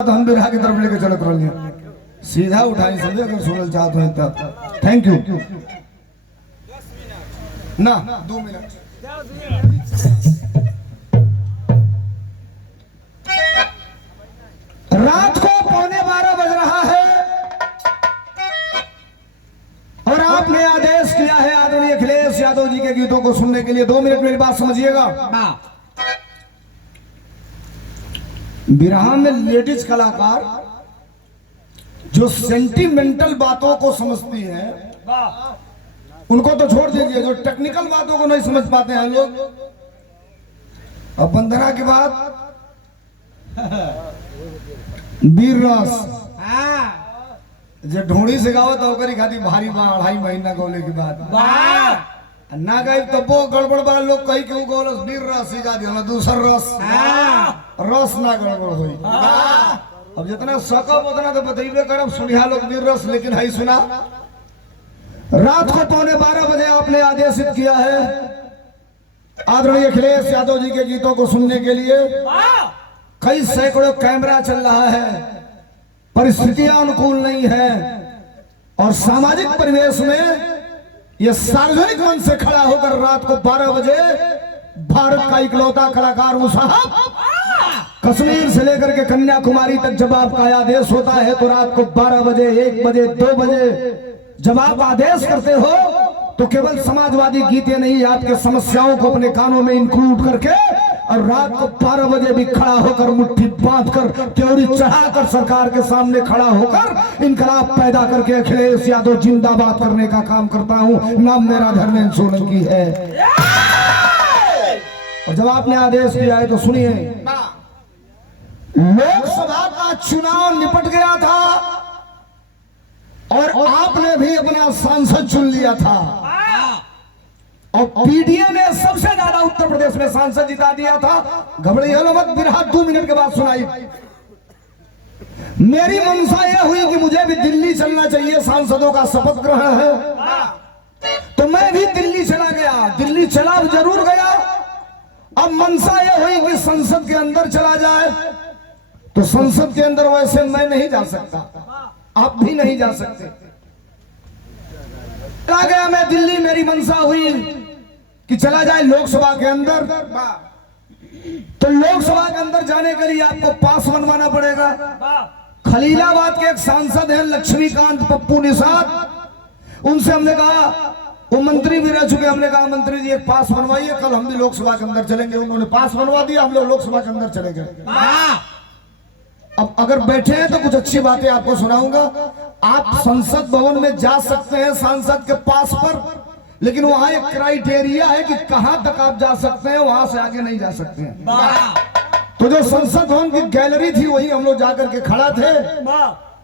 तो हम बिरहा की तरफ लेके चले कर सीधा उठाई समझे अगर सुनल चाहते हैं तब। थैंक यू ना 2 मिनट। रात को 11:15 बज रहा है और आपने आदेश किया है आदरणीय अखिलेश यादव जी के गीतों को सुनने के लिए। 2 मिनट मेरी बात समझिएगा। बिरहा में लेडीज कलाकार जो सेंटिमेंटल बातों को समझती हैं उनको तो छोड़ दीजिए, जो टेक्निकल बातों को नहीं समझ पाते हैं लोग। अब वंदना के बाद वीर रस जो ढोड़ी से गावत होकर खाती भारी बा 2.5 महीना गौले के बाद ना गई तब वो गड़बड़ बा लोग कही क्यों गोलस वीर रस सिखा दिया दूसरा रस रस ना गड़बड़ हुई। अब जितना सकब उतना तो बताइए करब सुनिया लोग वीर रस, लेकिन है सुना। रात को 11:15 बजे आपने आदेशित किया है आदरणीय अखिलेश यादव जी के गीतों को सुनने के लिए। कई सैकड़ों कैमरा चल रहा है, परिस्थितियां अनुकूल नहीं है और सामाजिक परिवेश में यह सार्वजनिक मंच से खड़ा होकर रात को 12 बजे भारत का इकलौता कलाकार वो साहब कश्मीर से लेकर के कन्याकुमारी तक जब आपका आदेश होता है तो रात को 12 बजे 1 बजे 2 बजे जब आप आदेश करते हो तो केवल समाजवादी गीतें नहीं, आपके समस्याओं को अपने कानों में इंक्लूड करके और रात को 12 बजे भी खड़ा होकर मुट्ठी बांधकर त्योरी चढ़ाकर सरकार के सामने खड़ा होकर इनकलाब पैदा करके अखिलेश यादव जिंदाबाद करने का काम करता हूं। नाम मेरा धर्मेंद्र सोलंकी है। और जब आपने आदेश किया है तो सुनिए। लोकसभा का चुनाव निपट गया था और आपने भी अपना सांसद चुन लिया था और पीडीए ने सबसे ज्यादा उत्तर प्रदेश में सांसद जिता दिया था। घबराइए मत, बिरहा 2 मिनट के बाद सुनाई। मेरी मंशा यह हुई कि मुझे भी दिल्ली चलना चाहिए, सांसदों का शपथ ग्रहण है, तो मैं भी दिल्ली चला गया। दिल्ली चला जरूर गया। अब मंशा यह हुई कि संसद के अंदर चला जाए, तो संसद के अंदर वैसे मैं नहीं जा सकता, आप भी नहीं जा सकते। चला गया मैं दिल्ली। मेरी मंशा हुई कि चला जाए लोकसभा के अंदर, तो लोकसभा के अंदर जाने के लिए आपको पास बनवाना पड़ेगा। खलीलाबाद के एक सांसद हैं लक्ष्मीकांत पप्पू निषाद, उनसे हमने कहा, वो मंत्री भी रह चुके, हमने कहा मंत्री जी एक पास बनवाइए, कल हम भी लोकसभा के अंदर चलेंगे। उन्होंने पास बनवा दिया, हम लोग लोकसभा के अंदर चले गए। अब अगर बैठे हैं तो कुछ अच्छी बातें आपको सुनाऊंगा। आप संसद भवन में जा सकते हैं सांसद के पास पर, लेकिन वहां एक क्राइटेरिया है कि कहां तक आप जा सकते हैं, वहां से आगे नहीं जा सकते हैं। तो जो संसद भवन की गैलरी थी वही हम लोग जाकर के खड़ा थे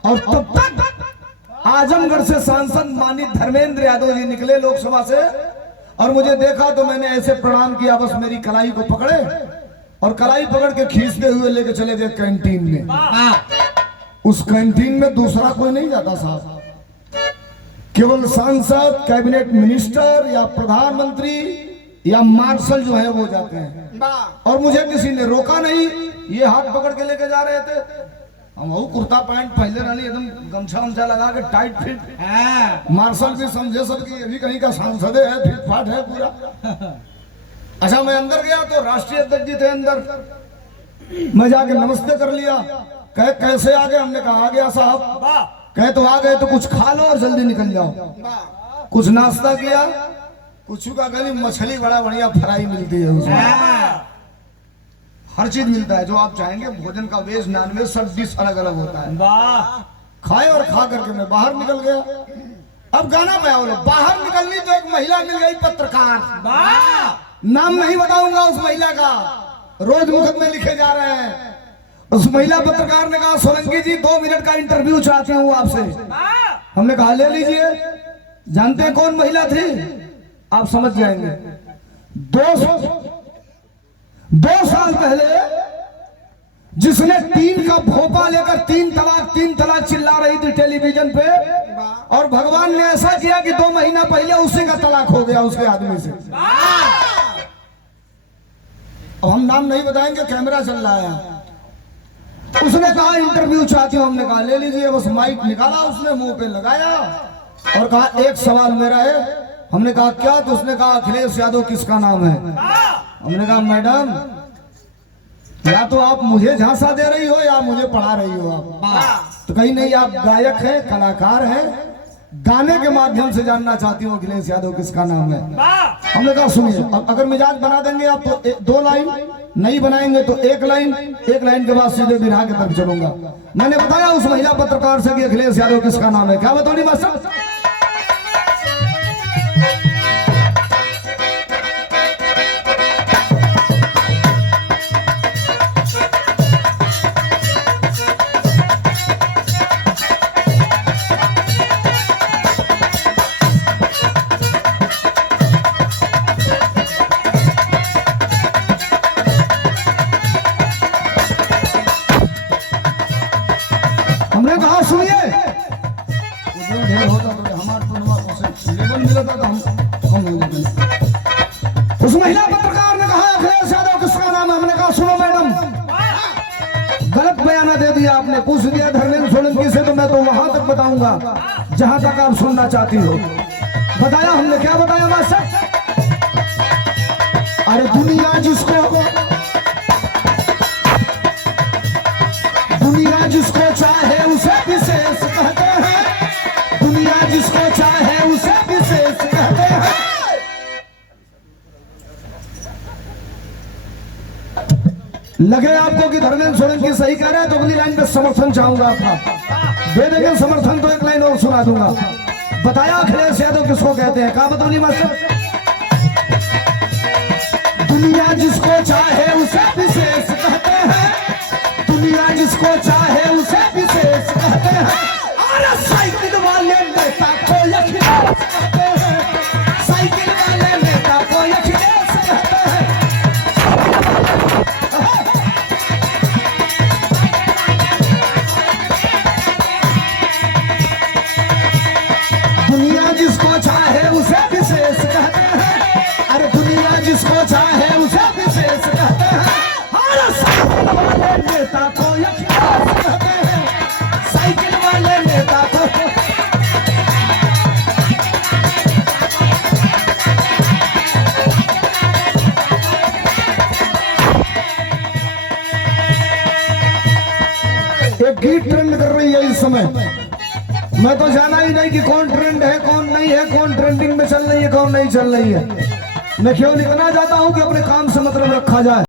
और तब तक आजमगढ़ से सांसद माननीय धर्मेंद्र यादव जी निकले लोकसभा से और मुझे देखा तो मैंने ऐसे प्रणाम किया, बस मेरी कलाई को पकड़े और कलाई पकड़ के खींचते हुए लेके चले गए कैंटीन में। उस कैंटीन में दूसरा कोई नहीं जाता साहब, केवल सांसद, कैबिनेट मिनिस्टर या प्रधानमंत्री या मार्शल जो है वो जाते हैं। और मुझे किसी ने रोका नहीं, ये हाथ पकड़ के लेके जा रहे थे। हम वो कुर्ता पैंट पहले रही, एकदम गमछा वमछा लगा के टाइट फिट। मार्शल भी समझे सब कि ये भी कहीं का सांसद है, फिट फाट है पूरा। अच्छा, मैं अंदर गया तो राष्ट्रीय अध्यक्ष जी थे अंदर। मैं जाके नमस्ते कर लिया। कहे कैसे आ गए? हमने कहा आ गया साहब। कहे तो आ गए तो कुछ खा लो और जल्दी निकल जाओ। कुछ नाश्ता किया, कुछ का गली मछली बड़ा बढ़िया फ्राई मिलती है उसमें, हर चीज मिलता है जो आप चाहेंगे। भोजन का वेज नॉन वेज सब डिश अलग अलग होता है। खाए और खा करके मैं बाहर निकल गया। अब गाना पे आओ, बाहर निकलनी तो एक महिला मिल गई, पत्रकार। नाम नहीं बताऊंगा उस महिला का, रोज मुकदमे लिखे जा रहे हैं। उस महिला पत्रकार ने कहा सोलंकी जी 2 मिनट का इंटरव्यू चाहती हूँ आपसे। हमने कहा ले लीजिए। जानते हैं कौन महिला थी? आप समझ जाएंगे। 2 साल पहले जिसने 3 का भोपा लेकर 3 तलाक चिल्ला रही थी टेलीविजन पे, और भगवान ने ऐसा किया कि 2 महीना पहले उसी का तलाक हो गया उसके आदमी से। अब हम नाम नहीं बताएंगे, कैमरा चल रहा है। उसने कहा इंटरव्यू चाहती हूँ। हमने कहा ले लीजिए। बस माइक निकाला, उसने मुंह पे लगाया और कहा एक सवाल मेरा है। हमने कहा क्या? तो उसने कहा अखिलेश यादव किसका नाम है? हमने कहा मैडम या तो आप मुझे झांसा दे रही हो या मुझे पढ़ा रही हो आप। तो कहीं नहीं, आप गायक है, कलाकार है, गाने के माध्यम से जानना चाहती हूँ अखिलेश यादव किसका नाम है। हमने कहा सुनिए, अगर मिजाज बना देंगे आप तो 2 लाइन, नहीं बनाएंगे तो 1 लाइन, 1 लाइन के बाद सीधे बिरहा की तरफ चलूंगा। मैंने बताया उस महिला पत्रकार से कि अखिलेश यादव किसका नाम है। क्या बताओ नहीं मास्टर? हमने कहा सुनिए, ढेर होता तो हमारे तो लेवल मिला था तो हम कम हो जाते। उस महिला पत्रकार ने कहा अखिलेश यादव किसका नाम है? हमने कहा सुनो मैडम, गलत बयाना दे दिया आपने। पूछ दिया धर्मेंद्र सोलंकी से तो मैं तो वहां तक बताऊंगा जहां तक आप सुनना चाहती हो। बताया हमने, क्या बताया मास्टर? अरे दुनिया जिसको चाहे उसे विशेष कहते हैं। दुनिया जिसको चाहे उसे विशेष कहते हैं। लगे आपको कि धर्मेंद्र सोलंकी सही कह रहे हैं तो अगली लाइन पे समर्थन चाहूंगा आपका। दे देंगे समर्थन तो 1 लाइन और सुना दूंगा। बताया अखिलेश यादव किसको कहते हैं? कहा बताओ नहीं मास्टर? दुनिया जिसको चाहे उसे विशेष कहते हैं। दुनिया जिसको चाहे उसे विशेष कहते हैं। अरे साइकिल वाले नेता को अखिलेश कहते हैं। साइकिल वाले नेता को अखिलेश कहते हैं। दुनिया जिसको चाहे उसे विशेष कहते हैं। अरे दुनिया जिसको चाहे उसे विशेष कहते हैं। अरे साइकिल वाले नेता को अखिलेश कहते हैं। साइकिल वाले नेता को एक गीत ट्रेंड कर रही है इस समय। मैं तो जाना ही नहीं कि कौन ट्रेंड है कौन नहीं है, कौन ट्रेंडिंग में चल रही है कौन नहीं चल रही है। मैं क्यों लिखना चाहता हूं कि अपने काम से मतलब रखा जाए।